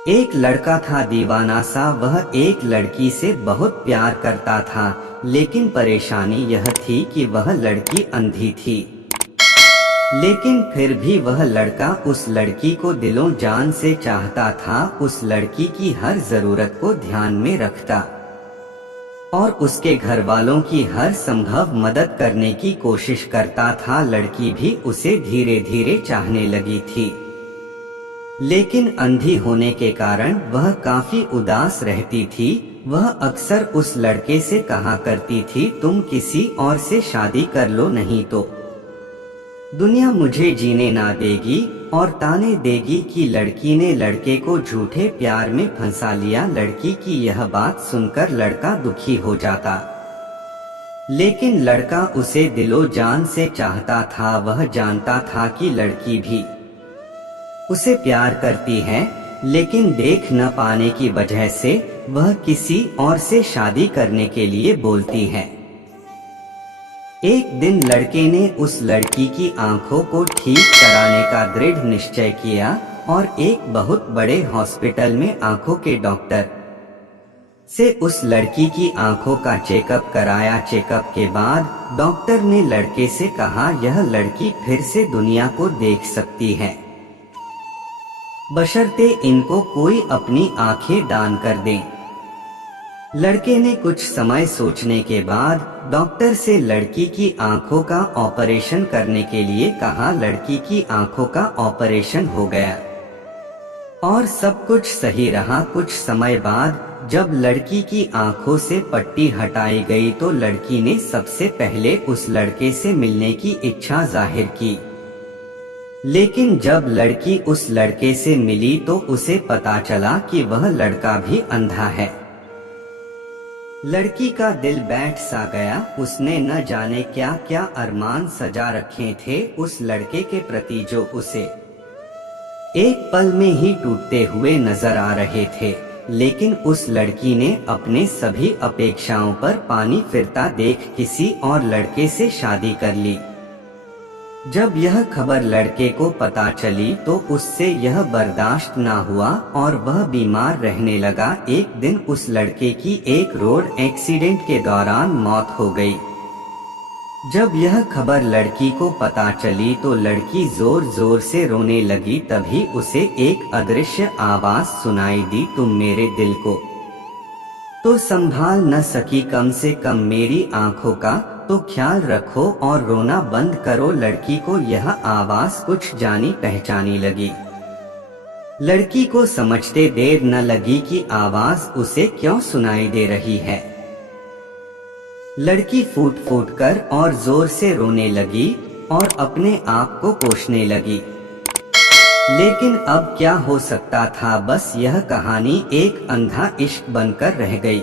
एक लड़का था दीवाना सा, वह एक लड़की से बहुत प्यार करता था, लेकिन परेशानी यह थी कि वह लड़की अंधी थी। लेकिन फिर भी वह लड़का उस लड़की को दिलों जान से चाहता था, उस लड़की की हर जरूरत को ध्यान में रखता और उसके घर वालों की हर संभव मदद करने की कोशिश करता था। लड़की भी उसे धीरे धीरे चाहने लगी थी, लेकिन अंधी होने के कारण वह काफी उदास रहती थी। वह अक्सर उस लड़के से कहा करती थी, तुम किसी और से शादी कर लो, नहीं तो दुनिया मुझे जीने ना देगी और ताने देगी कि लड़की ने लड़के को झूठे प्यार में फंसा लिया। लड़की की यह बात सुनकर लड़का दुखी हो जाता, लेकिन लड़का उसे दिलो जान से चाहता था। वह जानता था कि लड़की भी उसे प्यार करती है, लेकिन देख न पाने की वजह से वह किसी और से शादी करने के लिए बोलती है। एक दिन लड़के ने उस लड़की की आंखों को ठीक कराने का दृढ़ निश्चय किया और एक बहुत बड़े हॉस्पिटल में आंखों के डॉक्टर से उस लड़की की आंखों का चेकअप कराया। चेकअप के बाद डॉक्टर ने लड़के से कहा, यह लड़की फिर से दुनिया को देख सकती है, बशर्ते इनको कोई अपनी आंखें दान कर दे। लड़के ने कुछ समय सोचने के बाद डॉक्टर से लड़की की आंखों का ऑपरेशन करने के लिए कहा। लड़की की आंखों का ऑपरेशन हो गया और सब कुछ सही रहा। कुछ समय बाद जब लड़की की आंखों से पट्टी हटाई गई तो लड़की ने सबसे पहले उस लड़के से मिलने की इच्छा जाहिर की, लेकिन जब लड़की उस लड़के से मिली तो उसे पता चला कि वह लड़का भी अंधा है। लड़की का दिल बैठ सा गया। उसने न जाने क्या क्या अरमान सजा रखे थे उस लड़के के प्रति, जो उसे एक पल में ही टूटते हुए नजर आ रहे थे। लेकिन उस लड़की ने अपने सभी अपेक्षाओं पर पानी फिरता देख किसी और लड़के से शादी कर ली। जब यह खबर लड़के को पता चली तो उससे यह बर्दाश्त ना हुआ और वह बीमार रहने लगा। एक दिन उस लड़के की एक रोड एक्सीडेंट के दौरान मौत हो गई। जब यह खबर लड़की को पता चली तो लड़की जोर जोर से रोने लगी। तभी उसे एक अदृश्य आवाज सुनाई दी, तुम मेरे दिल को तो संभाल न सकी, कम से कम मेरी आंखों का तो ख्याल रखो और रोना बंद करो। लड़की को यह आवाज कुछ जानी पहचानी लगी। लड़की को समझते देर न लगी कि आवाज उसे क्यों सुनाई दे रही है। लड़की फूट फूट कर और जोर से रोने लगी और अपने आप को कोसने लगी। लेकिन अब क्या हो सकता था, बस यह कहानी एक अंधा इश्क बनकर रह गई।